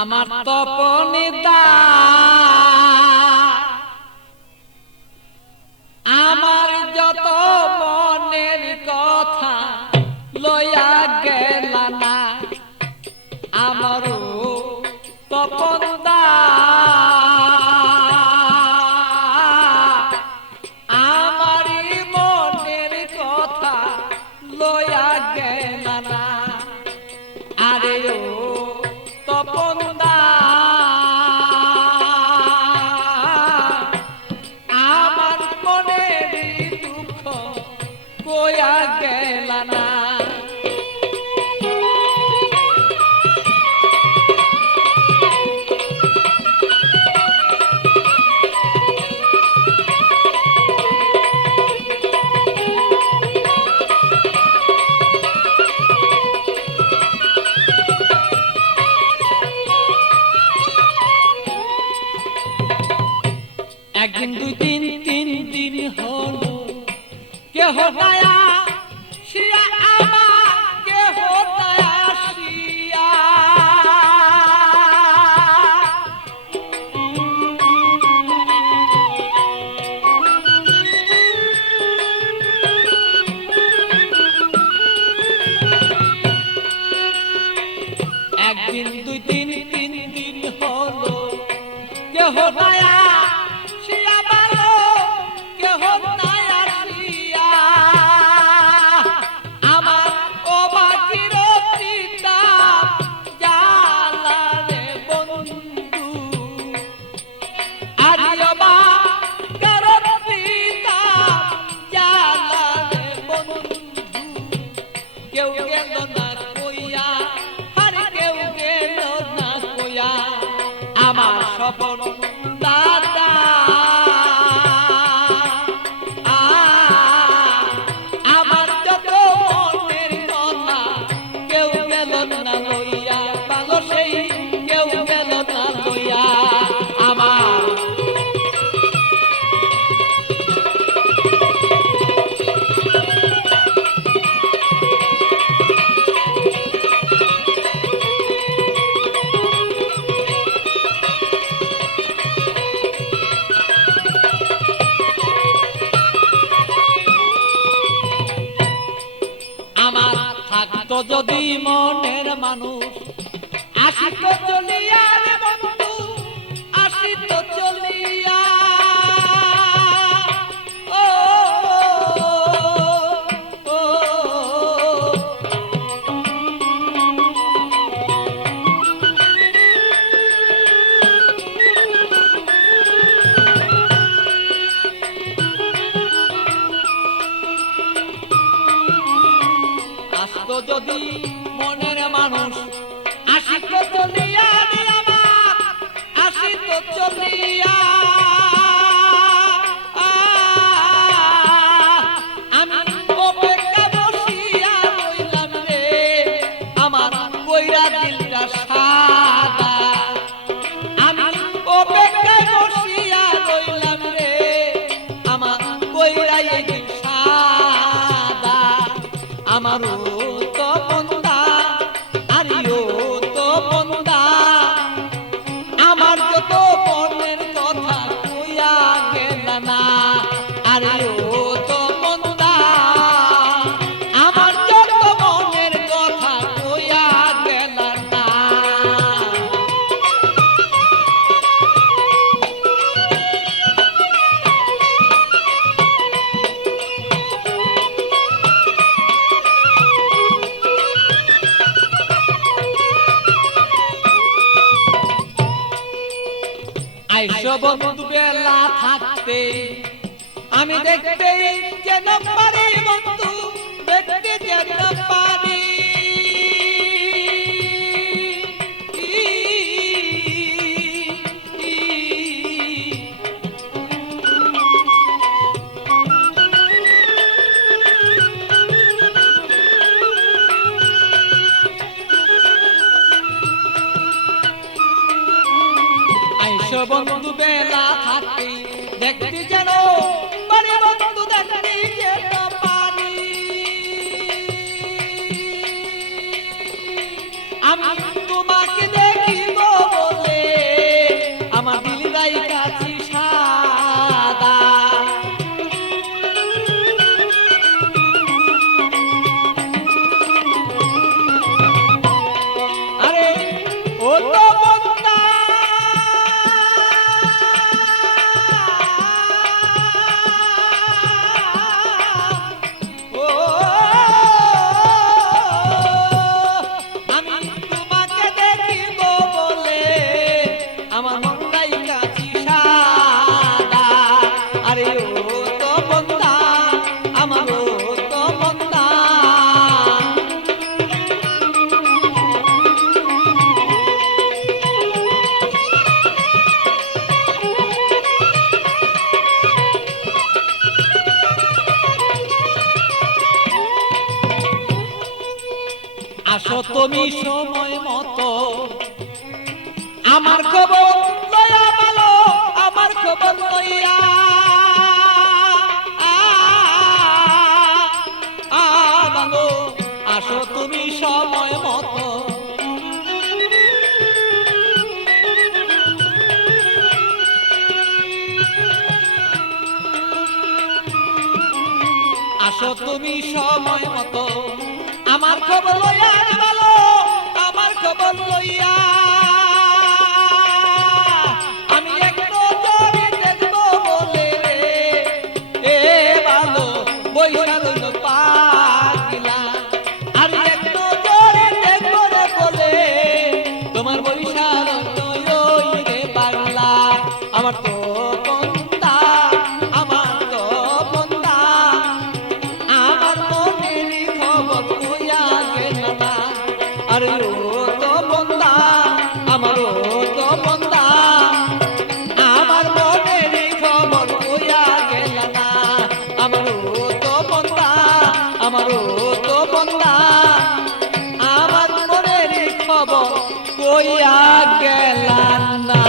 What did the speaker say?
আমার তপনিতা আমার যত মনের কথা লইয়া গেল না আমারও তপনদা আমারই মনের কথা লইয়া গেল না আরে ও তপনদা আমার মনের দুঃখ কইয়া গেল না একদিন দুই দিন তিন দিন হলো কেহ দয়া শিয়া আমার কেহ দয়া শিয়া একদিন দুই দিন তিন দিন হলো কেহ দয়া আমার স্বপন দাদা আমার যত মনের কথা কেউ গেল না লইয়া ভালো সেই কেউ গেল না লইয়া আমার থাকতো যদি মনের মানুষ আসিত চলিয়া রে বন্ধু আসিত চলিয়া ও যদি মনের মানুষ আসিত চলিয়া রে আমার আসিত চলিয়া আমি অপেক্ষা বসিয়া রইলাম রে আমার কইরা দিলটা সাদা আমি অপেক্ষায় বসিয়া রইলাম রে আমার কইরা এই দিল সাদা আমারও আমার যত মনের কথা কইয়া গেল না আরে ও তো মন্দা আমার যত মনের কথা কইয়া গেল না আইসো বন্ধু বেলা থাকতে আমি দেখতে যেন পারি বন্ধু দেখতে যেন পারি আইসো বন্ধু বেলা থাকতে দেখতে যেন পারি বন্ধু দেখতে যেন পারি আমি তোমাকে দেখিব আসো তুমি সময় মতো আমার খবর লইয়া ভালো আমার খবর লইয়া ভালো আসো তুমি সময় মতো আসো তুমি সময় মতো আমার খবর লইয়া ভালো আমার খবর লইয়া আমি একটু জোরে দেখবো বলে এ ভালো বৈশাল পাগলা আমি একটু জোরে দেখবো রে বলে তোমার বৈশাল রে পাগলা আমার তো বন্দা আমার তো বন্দা আমার মনের খবর কইয়া গেল না আরে ও তো বন্দা আমার ও তো বন্দা আমার মনের খবর কইয়া গেল না আমার ও তো বন্দা আমার ও তো বন্দা আমার মনের খবর কইয়া গেল না।